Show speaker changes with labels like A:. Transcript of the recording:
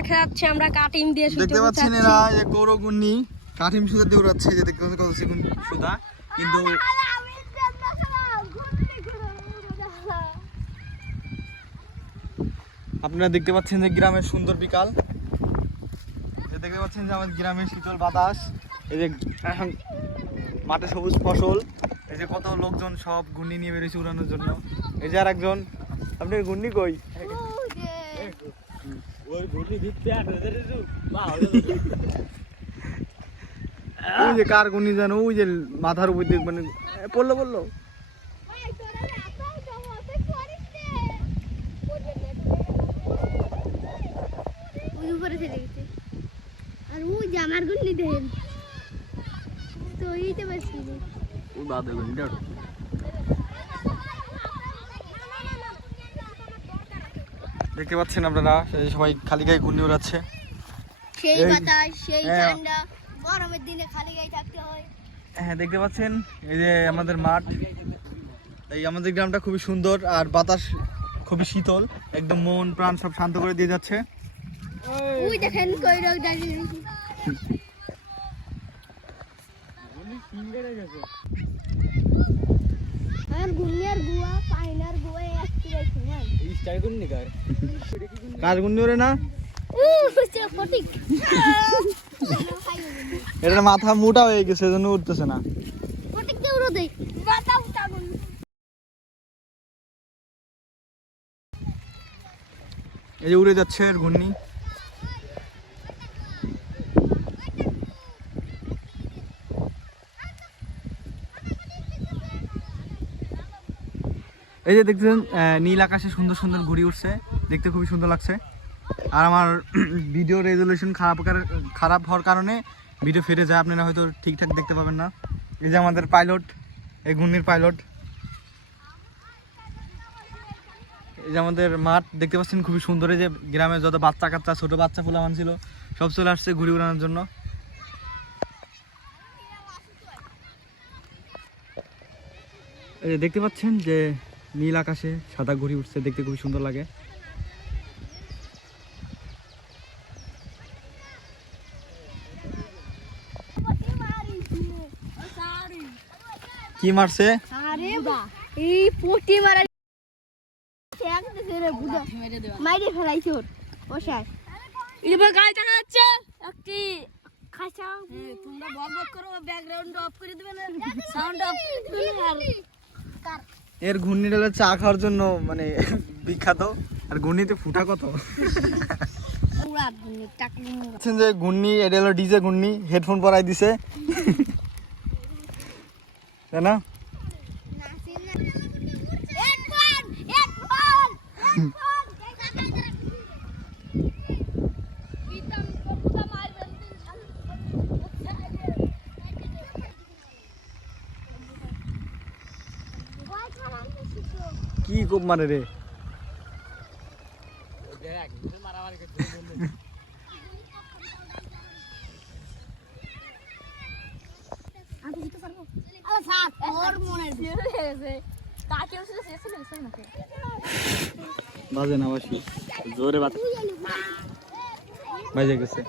A: দেখা যাচ্ছে আমরা কাটিং দিয়ে সুতো
B: দেখতে পাচ্ছেন। এরা যে গৌরগুন্নি কাঠিম সুতা দিয়ে উড়াচ্ছে যে দেখতে পাচ্ছেন কত সেগুন সুতা। কিন্তু আপনারা দেখতে পাচ্ছেন যে গ্রামের সুন্দর বিকাল। দেখতে পাচ্ছেন যে আমাদের গ্রামের শীতল বাতাস। এই যে এখন মাঠে সবুজ ফসল। এই যে কত লোকজন সব গুন্ডি নিয়ে বেরিয়েছে উড়ানোর জন্য। এই যে আর একজন আপনি গুন্ডি কই ওই যে কার গুন্ডি জানো ওই যে মাথার উপর দিয়ে মানে পড়ল পড়ল।
C: আর ওই জামার গুলি দেন। তো এইতে পারছি না।
B: ওই বাদে গুন্ডি দেখতে পাচ্ছেন আপনারা সবাই খালি গায়ে ঘূর্ণি উড়াচ্ছে
C: সেই বাতাস সেই
B: হ্যাঁ।
C: ঠান্ডা গরমের দিনে খালি গায়ে থাকতে হয়।
B: হ্যাঁ দেখতে পাচ্ছেন এই যে আমাদের মাঠ। এই আমাদের গ্রামটা খুবই সুন্দর আর বাতাস খুবই শীতল একদম মন প্রাণ সব শান্ত করে দিয়ে যাচ্ছে।
C: ওই দেখেন কই রোগ দাঁড়িয়ে আর গুনিয়ার গুয়া পাইনার গুয়া
B: কার গুন্ডি ওরে না?
C: উ সে ফটিক
B: এটা মাথা মোটা হয়ে গেছে, এজন্য উঠতেছে না। এই যে উড়ে যাচ্ছে ঘূর্ণি। এই যে দেখছেন নীল আকাশে সুন্দর সুন্দর ঘুড়ি উঠছে। দেখতে খুবই সুন্দর লাগছে। আর আমার ভিডিও রেজলিউশন খারাপ খারাপ হওয়ার কারণে ভিডিও ফেটে যায়। আপনারা হয়তো ঠিকঠাক দেখতে পাবেন না। এই যে আমাদের পাইলট এই ঘূর্ণির পাইলট এই যে আমাদের মাঠ, দেখতে পাচ্ছেন খুবই সুন্দর। এই যে গ্রামে যত বাচ্চা কাচ্চা, ছোটো বাচ্চা ফুলামান ছিল, সব চলে আসছে ঘুরে উড়ানোর জন্য। এই যে দেখতে পাচ্ছেন যে নীল আকাশে সাদা ঘুড়ি উঠছে দেখতে খুবই সুন্দর লাগে। কি মারছে?
C: আরে এই পটি মারা মাইরে ফেলাইছে ওর। বসায়
A: এবার গাড়ি টাকা যাচ্ছে। একটি
C: খাসা
A: তোমরা বক বক করো ব্যাকগ্রাউন্ড অফ করে দিবে না। সাউন্ড অফ করে দিবে আর
B: এর ঘূর্ণিটা চা খাওয়ার জন্য মানে বিখ্যাত। আর ঘূর্ণিতে ফুটা কত? দেখছেন যে ঘূর্ণি এটা হলো ডিজে ঘূর্ণি হেডফোন পরাই দিছে। তাই না
C: হেডফোন হেডফোন
B: কি কোপ মারে রে?
C: মনে
B: বাজে না বাসি। জোরে বাজে গেছে।